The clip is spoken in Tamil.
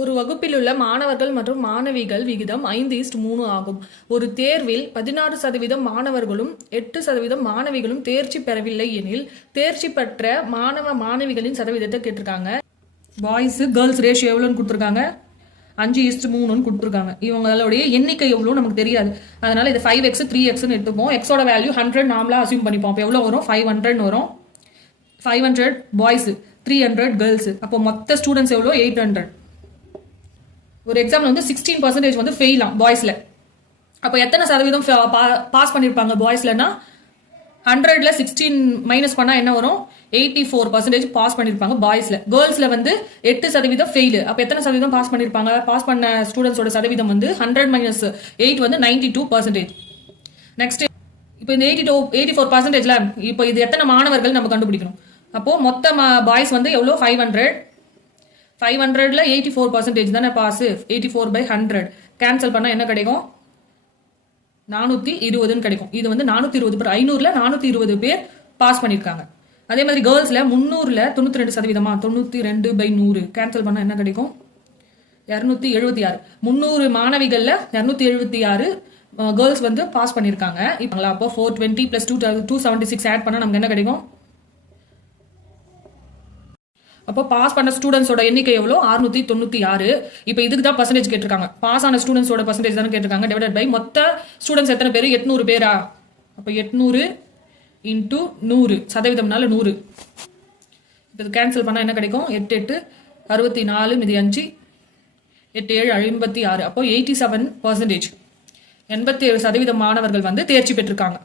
ஒரு வகுப்பில் உள்ள மாணவர்கள் மற்றும் மாணவிகள் விகிதம் 5:3 ஆகும். ஒரு தேர்வில் 16% மாணவர்களும் 8% மாணவிகளும் தேர்ச்சி பெறவில்லை எனில் தேர்ச்சி பெற்ற மாணவ மாணவிகளின் சதவீதத்தை கேட்டிருக்காங்க. பாய்ஸ் கேர்ள்ஸ் ரேஷியோ எவ்வளோன்னு கொடுத்துருக்காங்க, 5:3 கொடுத்துருக்காங்க. இவங்களுடைய எண்ணிக்கை எவ்வளோ நமக்கு தெரியாது, அதனால இது 5x 3xன்னு எடுத்துப்போம். எக்ஸோட வேல்யூ 100 நாமளா அசியூம் பண்ணிப்போம். அப்போ எவ்வளோ வரும், 500 வரும். 500 பாய்ஸ், 300 கேர்ள்ஸ். அப்போ மொத்த ஸ்டூடெண்ட்ஸ் எவ்வளோ, 800. ஒரு எக்ஸாம்ல வந்து 16% வந்து ஃபெயிலாம் பாய்ஸ்ல. அப்போ எத்தனை சதவீதம் பாஸ் பண்ணியிருப்பாங்க பாய்ஸ்லன்னா, 100ல 16 மைனஸ் பண்ணா என்ன வரும், 84% பாஸ் பண்ணியிருப்பாங்க பாய்ஸ்ல. கேர்ள்ஸ்ல வந்து 8% ஃபெயில். அப்போ எத்தனை சதவீதம் பாஸ் பண்ணியிருப்பாங்க, பாஸ் பண்ண ஸ்டூடெண்ட்ஸோட சதவீதம் வந்து 100 மைனஸ் 8 வந்து 92%. நெக்ஸ்ட் இப்போ இந்த 84%ல இப்போ இது எத்தனை மாணவர்கள் நம்ம கண்டுபிடிக்கணும். அப்போ மொத்த பாய்ஸ் வந்து எவ்வளோ, 500ல 84% தானே பாஸ். 84/100 கேன்சல் பண்ணா என்ன கிடைக்கும், 420 கிடைக்கும். இது வந்து 420 பேர், 500ல 420 பேர் பாஸ் பண்ணிருக்காங்க. அதே மாதிரி கேர்ள்ஸ்ல 300ல 92%, 92/100 கேன்சல் பண்ணா என்ன கிடைக்கும், 276. 300 மாணவிகள்ல 276 கேர்ள்ஸ் வந்து பாஸ் பண்ணிருக்காங்க. அப்போ 420 + 276 ஆட் பண்ணா நமக்கு என்ன கிடைக்கும். அப்போ பாஸ் பண்ண ஸ்டூடெண்ட்ஸோட எண்ணிக்கை எவ்வளோ, 696. இப்போ இதுக்கு தான் பர்சன்டேஜ் கேட்டிருக்காங்க. பாஸ் ஆன ஸ்டூடெண்ட்ஸோட பர்சன்டேஜ் தானே கேட்டிருக்காங்க. டிவைடட் பை மொத்த ஸ்டூடெண்ட்ஸ் எத்தனை பேர், 800 பேரா. அப்போ 800 × 100 சதவீதம்னால 100. இது கேன்சல் பண்ணால் என்ன கிடைக்கும், 8 8 64 மீதி 5 8 7 56. அப்போ 87%, 87% மாணவர்கள் வந்து தேர்ச்சி பெற்றிருக்காங்க.